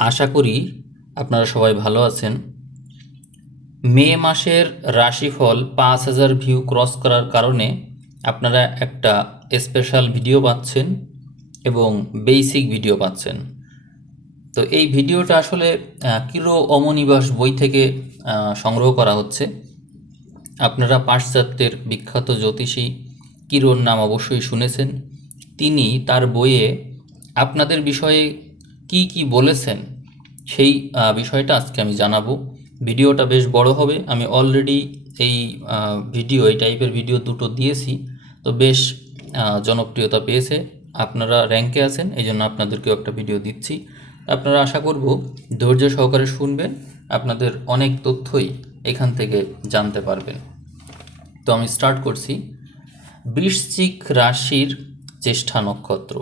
আশা করি আপনারা সবাই ভালো আছেন। মে মাসের রাশিফল ৫,০০০ ভিউ ক্রস করার কারণে আপনারা একটা স্পেশাল ভিডিও পাচ্ছেন এবং বেসিক ভিডিও পাচ্ছেন। তো এই ভিডিওটা আসলে কিরো অমনিবাস বই থেকে সংগ্রহ করা হচ্ছে। আপনারা পাশ্চাত্যের বিখ্যাত জ্যোতিষী কিরোর নাম অবশ্যই শুনেছেন। তিনি তার বইয়ে আপনাদের বিষয়ে কি কি বলেছেন সেই বিষয়টা আজকে আমি জানাবো। ভিডিওটা বেশ বড় হবে। আমি অলরেডি এই এই টাইপের ভিডিও দুটো দিয়েছি, তো বেশ জনপ্রিয়তা পেয়েছে। আপনারা র্যাঙ্কে আছেন, এই জন্য আপনাদেরকেও একটা ভিডিও দিচ্ছি। আপনারা আশা করব ধৈর্য সহকারে শুনবেন, আপনাদের অনেক তথ্যই এখান থেকে জানতে পারবেন। তো আমি স্টার্ট করছি। বৃশ্চিক রাশির জ্যেষ্ঠা নক্ষত্র,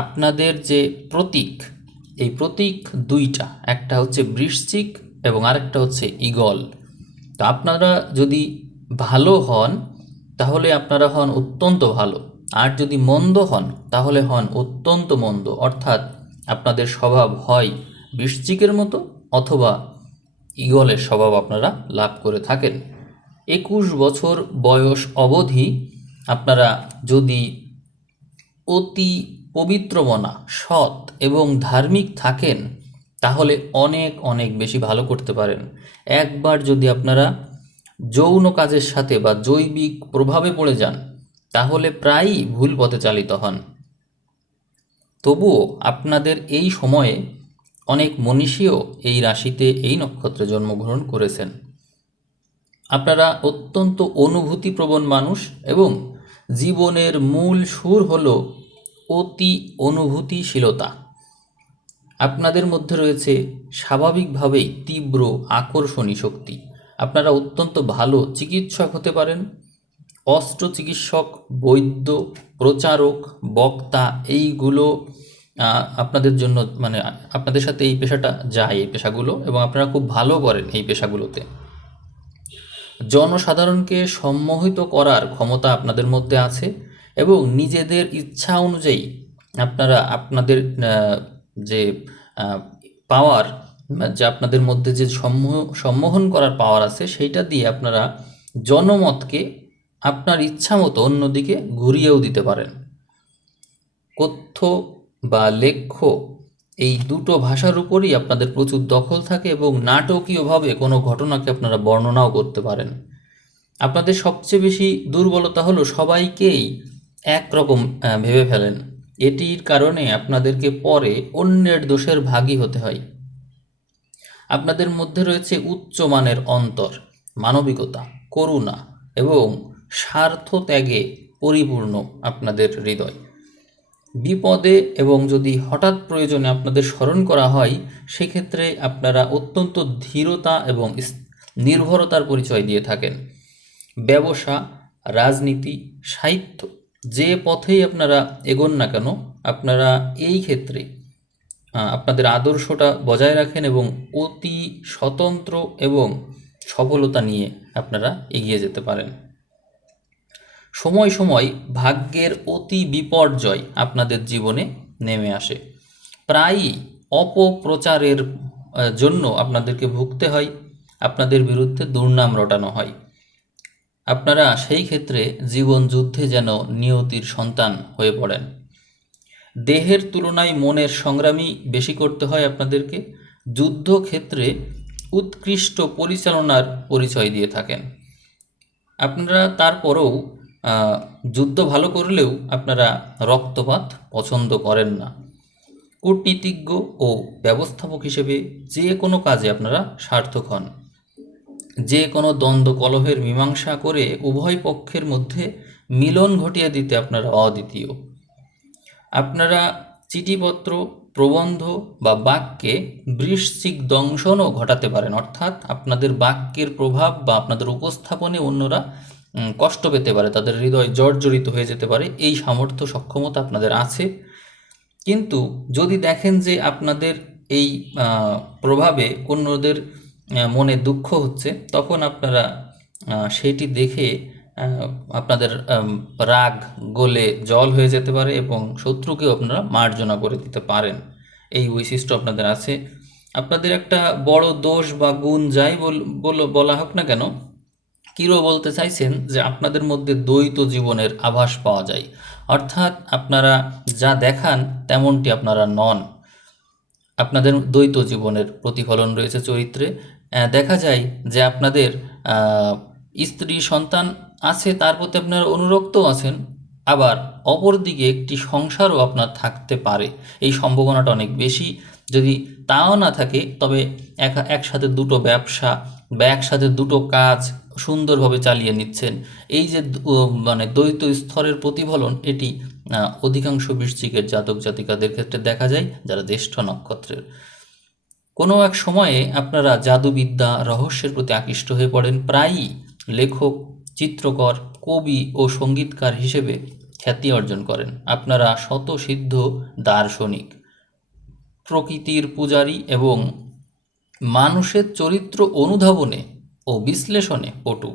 আপনাদের যে প্রতীক, এই প্রতীক দুইটা, একটা হচ্ছে বৃশ্চিক এবং আরেকটা হচ্ছে ঈগল। তো আপনারা যদি ভালো হন তাহলে আপনারা হন অত্যন্ত ভালো, আর যদি মন্দ হন তাহলে হন অত্যন্ত মন্দ। অর্থাৎ আপনাদের স্বভাব হয় বৃশ্চিকের মতো অথবা ঈগলের স্বভাব আপনারা লাভ করে থাকেন। ২১ বছর বয়স অবধি আপনারা যদি অতি পবিত্রমনা, সৎ এবং ধার্মিক থাকেন তাহলে অনেক অনেক বেশি ভালো করতে পারেন। একবার যদি আপনারা যৌন কাজের সাথে বা জৈবিক প্রভাবে পড়ে যান তাহলে প্রায়ই ভুল পথে চালিত হন। তবুও আপনাদের এই সময়ে অনেক মনীষীও এই রাশিতে, এই নক্ষত্রে জন্মগ্রহণ করেছেন। আপনারা অত্যন্ত অনুভূতিপ্রবণ মানুষ এবং জীবনের মূল সুর হল অতি অনুভূতিশীলতা। আপনাদের মধ্যে রয়েছে স্বাভাবিকভাবেই তীব্র আকর্ষণী শক্তি। আপনারা অত্যন্ত ভালো চিকিৎসক হতে পারেন। অস্ত্র চিকিৎসক, বৈদ্য, প্রচারক, বক্তা, এইগুলো আপনাদের জন্য, মানে আপনাদের সাথে এই পেশাটা যায়, এই পেশাগুলো, এবং আপনারা খুব ভালো করেন এই পেশাগুলোতে। জনসাধারণকে সম্মোহিত করার ক্ষমতা আপনাদের মধ্যে আছে এবং নিজেদের ইচ্ছা অনুযায়ী আপনারা আপনাদের যে পাওয়ার, যে আপনাদের মধ্যে যে সম্মোহন করার পাওয়ার আছে, সেইটা দিয়ে আপনারা জনমতকে আপনার ইচ্ছা মতো অন্যদিকে ঘুরিয়েও দিতে পারেন। কথ্য বা লেখ্য, এই দুটো ভাষার উপরই আপনাদের প্রচুর দখল থাকে এবং নাটকীয়ভাবে কোনো ঘটনাকে আপনারা বর্ণনাও করতে পারেন। আপনাদের সবচেয়ে বেশি দুর্বলতা হলো সবাইকেই একরকম ভেবে ফেলেন। এটির কারণে আপনাদেরকে পরে অন্যের দোষের ভাগী হতে হয়। আপনাদের মধ্যে রয়েছে উচ্চমানের অন্তর, মানবিকতা, করুণা এবং স্বার্থ ত্যাগে পরিপূর্ণ আপনাদের হৃদয়। বিপদে এবং যদি হঠাৎ প্রয়োজনে আপনাদের স্মরণ করা হয়, সেক্ষেত্রে আপনারা অত্যন্ত ধীরতা এবং নির্ভরতার পরিচয় দিয়ে থাকেন। ব্যবসা, রাজনীতি, সাহিত্য, যে পথেই আপনারা এগোন না কেন, আপনারা এই ক্ষেত্রে আপনাদের আদর্শটা বজায় রাখেন এবং অতি স্বতন্ত্র এবং সফলতা নিয়ে আপনারা এগিয়ে যেতে পারেন। সময় সময় ভাগ্যের অতি বিপর্যয় আপনাদের জীবনে নেমে আসে। প্রায়ই অপপ্রচারের জন্য আপনাদেরকে ভুগতে হয়, আপনাদের বিরুদ্ধে দুর্নাম রটানো হয়। আপনারা সেই ক্ষেত্রে জীবন যুদ্ধে যেন নিয়তির সন্তান হয়ে পড়েন। দেহের তুলনায় মনের সংগ্রামী বেশি করতে হয় আপনাদেরকে। যুদ্ধক্ষেত্রে উৎকৃষ্ট পরিচালনার পরিচয় দিয়ে থাকেন। আপনারা তারপরেও যুদ্ধ ভালো করলেও আপনারা রক্তপাত পছন্দ করেন না। কূটনীতিজ্ঞ ও ব্যবস্থাপক হিসেবে যে কোনো কাজে আপনারা সার্থক হন। যে কোনো দ্বন্দ্ব কলহের মীমাংসা করে উভয় পক্ষের মধ্যে মিলন ঘটিয়ে দিতে আপনারা অদ্বিতীয়। আপনারা চিঠিপত্র, প্রবন্ধ বা বাক্যে বৃশ্চিক দংশনও ঘটাতে পারেন। অর্থাৎ আপনাদের বাক্যের প্রভাব বা আপনাদের উপস্থাপনে অন্যরা কষ্ট পেতে পারে, তাদের হৃদয় জর্জরিত হয়ে যেতে পারে। এই সামর্থ্য, সক্ষমতা আপনাদের আছে। কিন্তু যদি দেখেন যে আপনাদের এই প্রভাবে অন্যদের মনে দুঃখ হচ্ছে, তখন আপনারা সেটি দেখে আপনাদের রাগ গলে জল হয়ে যেতে পারে এবং শত্রুকেও আপনারা মার্জনা করে দিতে পারেন। এই বৈশিষ্ট্য আপনাদের আছে। আপনাদের একটা বড় দোষ বা গুণ যাই বলা হোক না কেন, কিরো বলতে চাইছেন যে আপনাদের মধ্যে দ্বৈত জীবনের আভাস পাওয়া যায়। অর্থাৎ আপনারা যা দেখান তেমনটি আপনারা নন। আপনাদের দ্বৈত জীবনের প্রতিফলন রয়েছে চরিত্রে। দেখা যায় যে আপনাদের স্ত্রী সন্তান আছে, তার প্রতি আপনারা অনুরক্তও আছেন, আবার অপরদিকে একটি সংসারও আপনার থাকতে পারে, এই সম্ভাবনাটা অনেক বেশি। যদি তাও না থাকে, তবে একসাথে দুটো ব্যবসা বা একসাথে দুটো কাজ সুন্দরভাবে চালিয়ে নিচ্ছেন। এই যে মানে দ্বৈত স্তরের প্রতিফলন, এটি অধিকাংশ বৃশ্চিকের জাতক জাতিকাদের ক্ষেত্রে দেখা যায় যারা জ্যেষ্ঠ নক্ষত্রের। কোনো এক সময়ে আপনারা জাদুবিদ্যা, রহস্যের প্রতি আকৃষ্ট হয়ে পড়েন। প্রায়ই লেখক, চিত্রকর, কবি ও সঙ্গীতকার হিসেবে খ্যাতি অর্জন করেন। আপনারা স্বতঃসিদ্ধ দার্শনিক, প্রকৃতির পূজারী এবং মানুষের চরিত্র অনুধাবনে ও বিশ্লেষণে পটু।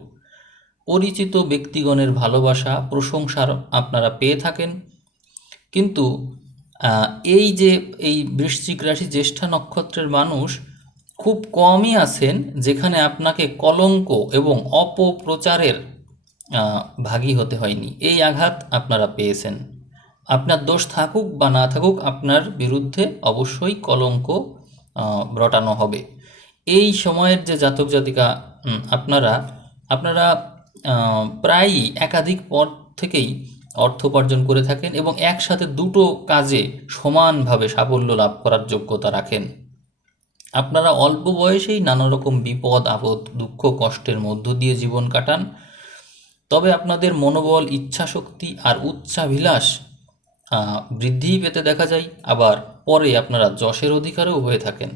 পরিচিত ব্যক্তিগণের ভালোবাসা, প্রশংসার আপনারা পেয়ে থাকেন। কিন্তু এই যে এই বৃশ্চিক রাশি জ্যেষ্ঠা নক্ষত্রের মানুষ খুব কমই আছেন যেখানে আপনাকে কলঙ্ক এবং অপপ্রচারের ভাগী হতে হয়নি। এই আঘাত আপনারা পেয়েছেন। আপনার দোষ থাকুক বা না থাকুক, আপনার বিরুদ্ধে অবশ্যই কলঙ্ক রটানো হবে। এই সময়ের যে জাতক জাতিকা আপনারা আপনারা প্রায়ই একাধিক পথ থেকেই অর্থ উপার্জন করে থাকেন এবং একসাথে দুটো কাজে সমানভাবে সাফল্য লাভ করার যোগ্যতা রাখেন। আপনারা অল্প বয়সেই নানা রকম বিপদ আপদ, দুঃখ কষ্টের মধ্য দিয়ে জীবন কাটান। তবে আপনাদের মনোবল, ইচ্ছাশক্তি আর উচ্চাভিলাষ বৃদ্ধি পেতে দেখা যায়। আবার পরে আপনারা যশের অধিকারীও হয়ে থাকেন।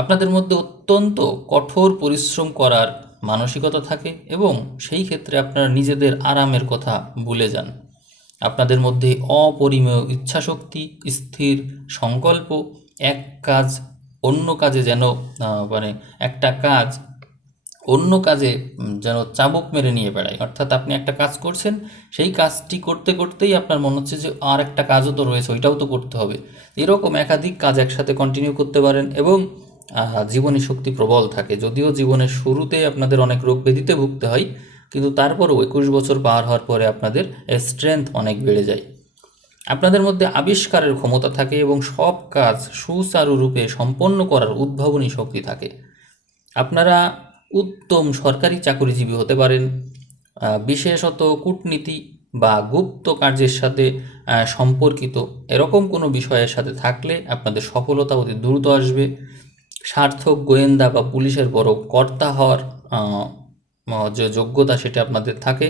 আপনাদের মধ্যে অত্যন্ত কঠোর পরিশ্রম করার মানসিকতা থাকে এবং সেই ক্ষেত্রে আপনারা নিজেদের আরামের কথা ভুলে যান। আপনাদের মধ্যে অপরিমেয় ইচ্ছাশক্তি, স্থির সংকল্প, এক কাজ অন্য কাজে যেন মানে একটা কাজ অন্য কাজে যেন চাবুক মেরে নিয়ে বেড়ায়। অর্থাৎ আপনি একটা কাজ করছেন, সেই কাজটি করতে করতেই আপনার মনে হচ্ছে যে আর একটা কাজও তো রয়েছে, ওইটাও তো করতে হবে। এরকম একাধিক কাজ একসাথে কন্টিনিউ করতে পারেন এবং জীবনী শক্তি প্রবল থাকে। যদিও জীবনের শুরুতে আপনাদের অনেক রোগ ব্যাধিতে ভুগতে হয়, কিন্তু তারপরেও 21 বছর পার হওয়ার পরে আপনাদের স্ট্রেংথ অনেক বেড়ে যায়। আপনাদের মধ্যে আবিষ্কারের ক্ষমতা থাকে এবং সব কাজ সুচারুরূপে সম্পন্ন করার উদ্ভাবনী শক্তি থাকে। আপনারা উত্তম সরকারি চাকরিজীবী হতে পারেন। বিশেষত কূটনীতি বা গুপ্ত কার্যের সাথে সম্পর্কিত এরকম কোনো বিষয়ের সাথে থাকলে আপনাদের সফলতা অতি দ্রুত আসবে। সার্থক গোয়েন্দা বা পুলিশের বড় কর্তা হওয়ার যে যোগ্যতা, সেটা আপনাদের থাকে।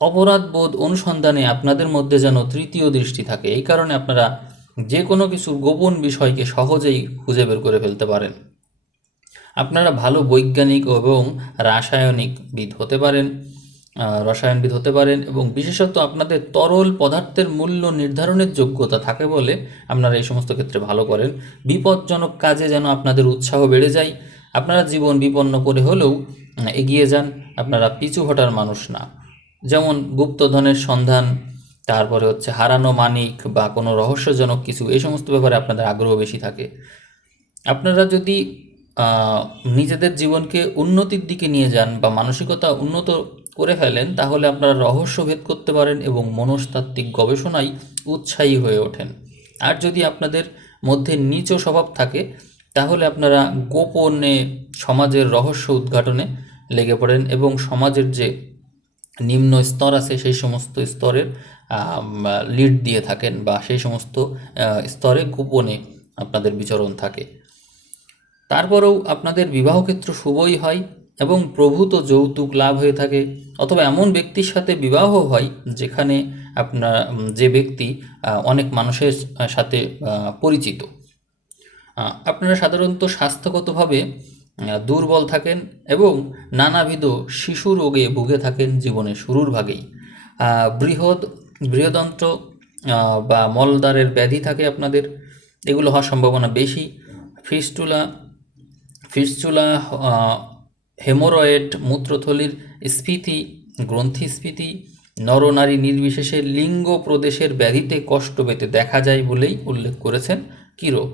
অপরাধবোধ অনুসন্ধানে আপনাদের মধ্যে যেন তৃতীয় দৃষ্টি থাকে। এই কারণে আপনারা যে কোনো কিছু গোপন বিষয়কে সহজেই খুঁজে বের করে ফেলতে পারেন। আপনারা ভালো বৈজ্ঞানিক এবং রাসায়নিকবিদ হতে পারেন রসায়নবিদ হতে পারেন এবং বিশেষত আপনাদের তরল পদার্থের মূল্য নির্ধারণের যোগ্যতা থাকে বলে আপনারা এই সমস্ত ক্ষেত্রে ভালো করেন। বিপজ্জনক কাজে যেন আপনাদের উৎসাহ বেড়ে যায়। আপনারা জীবন বিপন্ন করে হলেও এগিয়ে যান। আপনারা পিছু হটার মানুষ না। যেমন গুপ্তধনের সন্ধান, তারপরে হচ্ছে হারানো মানিক বা কোনো রহস্যজনক কিছু, এই সমস্ত ব্যাপারে আপনাদের আগ্রহ বেশি থাকে। আপনারা যদি নিজেদের জীবনকে উন্নতির দিকে নিয়ে যান বা মানসিকতা উন্নত করে ফেলেন, তাহলে আপনারা রহস্য ভেদ করতে পারেন এবং মনস্তাত্ত্বিক গবেষণায় উৎসাহী হয়ে ওঠেন। আর যদি আপনাদের মধ্যে নীচ স্বভাব থাকে, তাহলে আপনারা গোপনে সমাজের রহস্য উদ্ঘাটনে লেগে পড়েন এবং সমাজের যে নিম্ন স্তর আছে সেই সমস্ত স্তরের লিড দিয়ে থাকেন বা সেই সমস্ত স্তরে গোপনে আপনাদের বিচরণ থাকে। তারপরেও আপনাদের বিবাহক্ষেত্র শুভই হয় এবং প্রভূত যৌতুক লাভ হয়ে থাকে, অথবা এমন ব্যক্তির সাথে বিবাহ হয় যেখানে যে ব্যক্তি অনেক মানুষের সাথে পরিচিত। আপনারা সাধারণত স্বাস্থ্যগতভাবে দুর্বল থাকেন এবং নানাবিধ শিশু রোগে ভুগে থাকেন জীবনের শুরুর ভাগেই। বৃহদন্ত্র বা মলদ্বারের ব্যাধি থাকে আপনাদের, এগুলো হওয়ার সম্ভাবনা বেশি। ফিস্চুলা, হেমোরয়েড, মূত্রথলির স্ফীতি, গ্রন্থিস্ফীতি, নরনারী নির্বিশেষে লিঙ্গ প্রদেশের ব্যাধিতে কষ্ট পেতে দেখা যায় বলেই উল্লেখ করেছেন কিরো।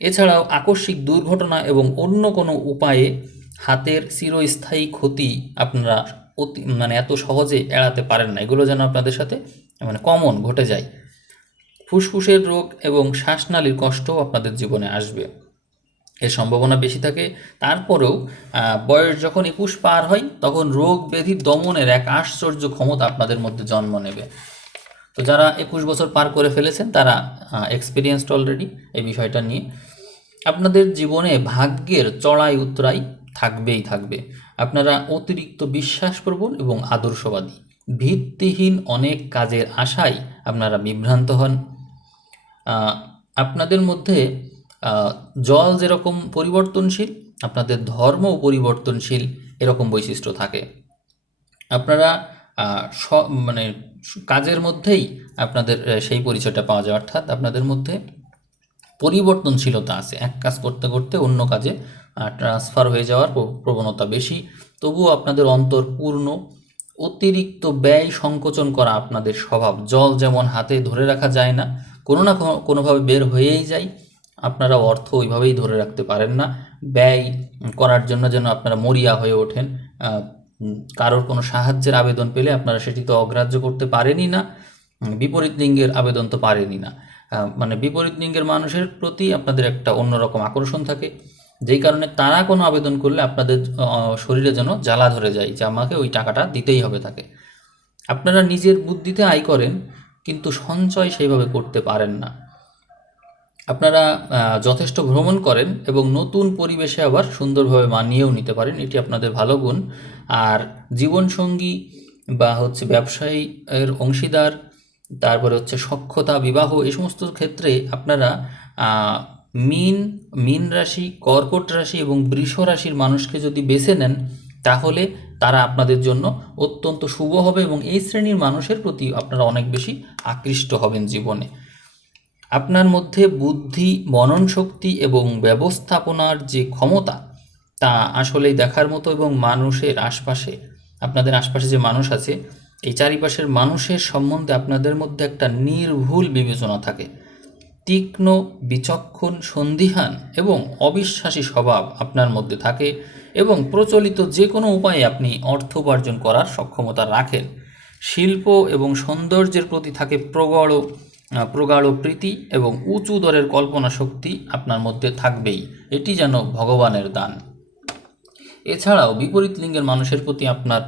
এছাড়াও আকস্মিক দুর্ঘটনা এবং অন্য কোনো উপায়ে হাতের চিরস্থায়ী ক্ষতি আপনারা এত সহজে এড়াতে পারেন না, এগুলো যেন আপনাদের সাথে কমন ঘটে যায়। ফুসফুসের রোগ এবং শ্বাসনালীর কষ্টও আপনাদের জীবনে আসবে, এর সম্ভাবনা বেশি থাকে। তারপরেও বয়স যখন 21 পার হয় তখন রোগ ব্যাধি দমনের এক আশ্চর্য ক্ষমতা আপনাদের মধ্যে জন্ম নেবে। তো যারা 21 বছর পার করে ফেলেছেন তারা এক্সপিরিয়েন্সড অলরেডি এই বিষয়টা নিয়ে। আপনাদের জীবনে ভাগ্যের চড়াই উতরাই থাকবেই থাকবে। আপনারা অতিরিক্ত বিশ্বাসপ্রবণ এবং আদর্শবাদী। ভিত্তিহীন অনেক কাজের আশায় আপনারা বিভ্রান্ত হন। আপনাদের মধ্যে জল যেরকম পরিবর্তনশীল, আপনাদের ধর্মও পরিবর্তনশীল, এরকম বৈশিষ্ট্য থাকে। আপনারা কাজের মধ্যেই আপনাদের সেই পরিচয়টা পাওয়া যায়, অর্থাৎ আপনাদের মধ্যে পরিবর্তনশীলতা আছে। এক কাজ করতে করতে অন্য কাজে ট্রান্সফার হয়ে যাওয়ার প্রবণতা বেশি। তবুও আপনাদের অন্তর পূর্ণ। অতিরিক্ত ব্যয় সংকোচন করা আপনাদের স্বভাব। জল যেমন হাতে ধরে রাখা যায় না, কোনো না কোনোভাবে বের হয়েই যায়, আপনারা অর্থ ওইভাবেই ধরে রাখতে পারেন না। ব্যয় করার জন্য যেন আপনারা মরিয়া হয়ে ওঠেন। কারোর কোনো সাহায্যের আবেদন পেলে আপনারা সেটি তো অগ্রাহ্য করতে পারেনই না, বিপরীত লিঙ্গের আবেদন তো পারেনই না। বিপরীত লিঙ্গের মানুষের প্রতি আপনাদের একটা অন্যরকম আকর্ষণ থাকে, যেই কারণে তারা কোনো আবেদন করলে আপনাদের শরীরে যেন জ্বালা ধরে যায় যে আমাকে ওই টাকাটা দিতেই হবে তাকে। আপনারা নিজের বুদ্ধিতে আয় করেন, কিন্তু সঞ্চয় সেইভাবে করতে পারেন না। আপনারা যথেষ্ট ভ্রমণ করেন এবং নতুন পরিবেশে আবার সুন্দরভাবে মানিয়েও নিতে পারেন, এটি আপনাদের ভালো গুণ। আর জীবনসঙ্গী বা ব্যবসায়ীর অংশীদার, তারপরে সখ্যতা, বিবাহ, এই সমস্ত ক্ষেত্রে আপনারা মীন রাশি, কর্কট রাশি এবং বৃষ রাশির মানুষকে যদি বেছে নেন তাহলে তারা আপনাদের জন্য অত্যন্ত শুভ হবে এবং এই শ্রেণীর মানুষের প্রতি আপনারা অনেক বেশি আকৃষ্ট হবেন জীবনে। আপনার মধ্যে বুদ্ধি, মনন শক্তি এবং ব্যবস্থাপনার যে ক্ষমতা তা আসলেই দেখার মতো। এবং মানুষের আশপাশে, আপনাদের আশপাশে যে মানুষ আছে, এই চারিপাশের মানুষের সম্বন্ধে আপনাদের মধ্যে একটা নির্ভুল বিবেচনা থাকে। তীক্ষ্ণ, বিচক্ষণ, সন্দিহান এবং অবিশ্বাসী স্বভাব আপনার মধ্যে থাকে এবং প্রচলিত যে কোনো উপায়ে আপনি অর্থ উপার্জন করার সক্ষমতা রাখেন। শিল্প এবং সৌন্দর্যের প্রতি থাকে প্রগাঢ় প্রীতি এবং উঁচু দরের কল্পনা শক্তি আপনার মধ্যে থাকবেই, এটি যেন ভগবানের দান। এছাড়াও বিপরীত লিঙ্গের মানুষের প্রতি আপনার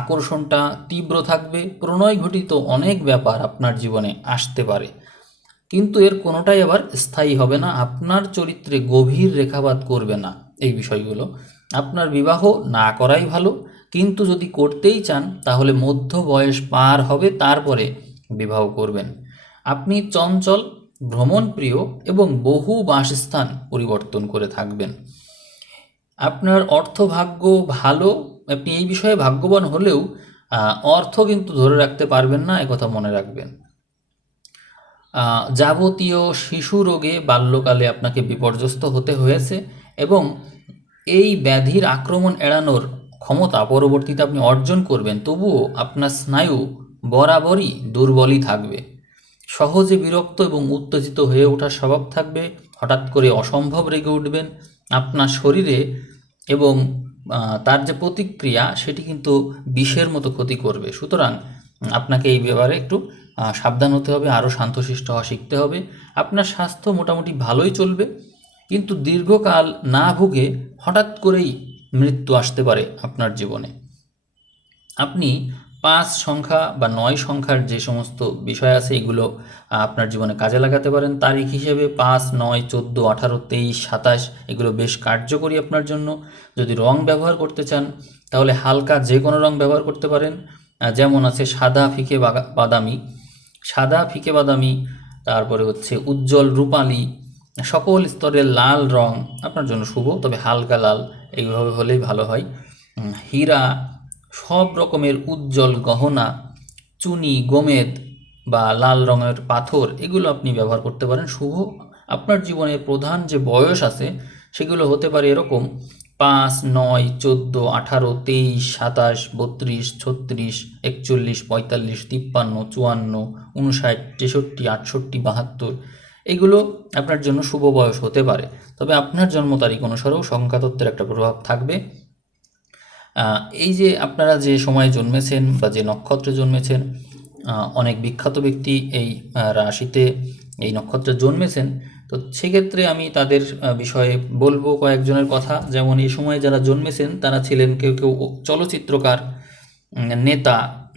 আকর্ষণটা তীব্র থাকবে। প্রণয় ঘটিত অনেক ব্যাপার আপনার জীবনে আসতে পারে, কিন্তু এর কোনোটাই আবার স্থায়ী হবে না, আপনার চরিত্রে গভীর রেখাপাত করবে না এই বিষয়গুলো। আপনার বিবাহ না করাই ভালো, কিন্তু যদি করতেই চান তাহলে মধ্য বয়স পার হবে তারপরে বিবাহ করবেন। আপনি চঞ্চল, ভ্রমণপ্রিয় এবং বহু বাসস্থান পরিবর্তন করে থাকবেন। আপনার অর্থভাগ্য ভালো, আপনি এই বিষয়ে ভাগ্যবান হলেও অর্থ কিন্তু ধরে রাখতে পারবেন না, একথা মনে রাখবেন। যাবতীয় শিশু রোগে বাল্যকালে আপনাকে বিপর্যস্ত হতে হয়েছে এবং এই ব্যাধির আক্রমণ এড়ানোর ক্ষমতা পরবর্তীতে আপনি অর্জন করবেন, তবুও আপনার স্নায়ু বরাবরই দুর্বলই থাকবে। সহজে বিরক্ত এবং উত্তেজিত হয়ে ওঠার স্বভাব থাকবে। হঠাৎ করে অসম্ভব রেগে উঠবেন আপনার শরীরে এবং তার যে প্রতিক্রিয়া সেটি কিন্তু বিষের মতো ক্ষতি করবে। সুতরাং আপনাকে এই ব্যাপারে একটু সাবধান হতে হবে, আরও শান্তশিষ্ট হওয়া শিখতে হবে। আপনার স্বাস্থ্য মোটামুটি ভালোই চলবে, কিন্তু দীর্ঘকাল না ভুগে হঠাৎ করেই মৃত্যু আসতে পারে আপনার জীবনে। আপনি 5 সংখ্যা বা 9 সংখ্যার যে সমস্ত বিষয় আছে এগুলো আপনার জীবনে কাজে লাগাতে পারেন। তারিখ হিসেবে 5, 9, 14, 18, 23, 27 এগুলো বেশ কার্যকরী আপনার জন্য। যদি রং ব্যবহার করতে চান তাহলে হালকা যে কোনো রং ব্যবহার করতে পারেন, যেমন আছে সাদা ফিকে বাদামি, তারপরে উজ্জ্বল রূপালি, সকল স্তরের লাল রং আপনার জন্য শুভ, তবে হালকা লাল এইভাবে হলেই ভালো হয়। হীরা, সব রকমের উজ্জ্বল গহনা, চুনি, গোমেদ বা লাল রঙের পাথর এগুলো আপনি ব্যবহার করতে পারেন, শুভ। আপনার জীবনের প্রধান যে বয়স আছে সেগুলো হতে পারে এরকম 5, 9, 14, 18, 23, 27, 32, 36, 41, 45, 53, 54, 59, 63, 68, 72 এগুলো আপনার জন্য শুভ বয়স হতে পারে। তবে আপনার জন্ম তারিখ অনুসারেও সংখ্যাতত্ত্বের একটা প্রভাব থাকবে। এই যে আপনারা যে সময়ে জন্মেছেন বা যে নক্ষত্রে জন্মেছেন, অনেক বিখ্যাত ব্যক্তি এই রাশিতে এই নক্ষত্রে জন্মেছেন। তো সেক্ষেত্রে আমি তাদের বিষয়ে বলবো কয়েকজনের কথা। যেমন এই সময়ে যারা জন্মেছেন তারা ছিলেন কেউ কেউ চলচ্চিত্রকার, নেতা,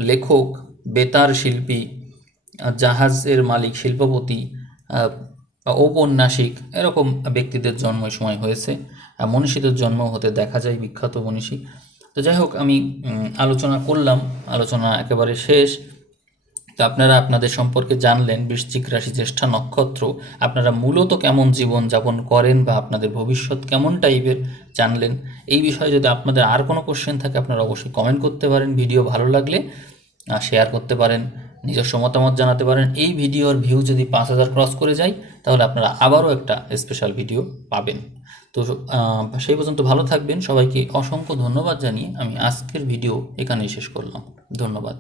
লেখক, বেতার শিল্পী, জাহাজের মালিক, শিল্পপতি, ঔপন্যাসিক, এরকম ব্যক্তিদের জন্ম এই সময় হয়েছে। মনীষীদের জন্ম হতে দেখা যায়, বিখ্যাত মনীষী। তো যাই হোক, আমি আলোচনা করলাম, আলোচনা একেবারে শেষ। তো আপনারা আপনাদের সম্পর্কে জানলেন, বৃশ্চিক রাশি, জ্যেষ্ঠা নক্ষত্র, আপনারা মূলত কেমন জীবন যাপন করেন বা আপনাদের ভবিষ্যৎ কেমন টাইপের জানলেন। এই বিষয়ে যদি আপনাদের আর কোনো কোশ্চেন থাকে আপনারা অবশ্যই কমেন্ট করতে পারেন। ভিডিও ভালো লাগলে শেয়ার করতে পারেন, নিজস্ব মতামত জানাতে পারেন। এই ভিডিওর ভিউ যদি 5000 ক্রস করে যায় তাহলে আপনারা আবারও একটা স্পেশাল ভিডিও পাবেন। তো সেই পর্যন্ত ভালো থাকবেন। সবাইকে অসংখ্য ধন্যবাদ জানিয়ে আমি আজকের ভিডিও এখানেই শেষ করলাম। ধন্যবাদ।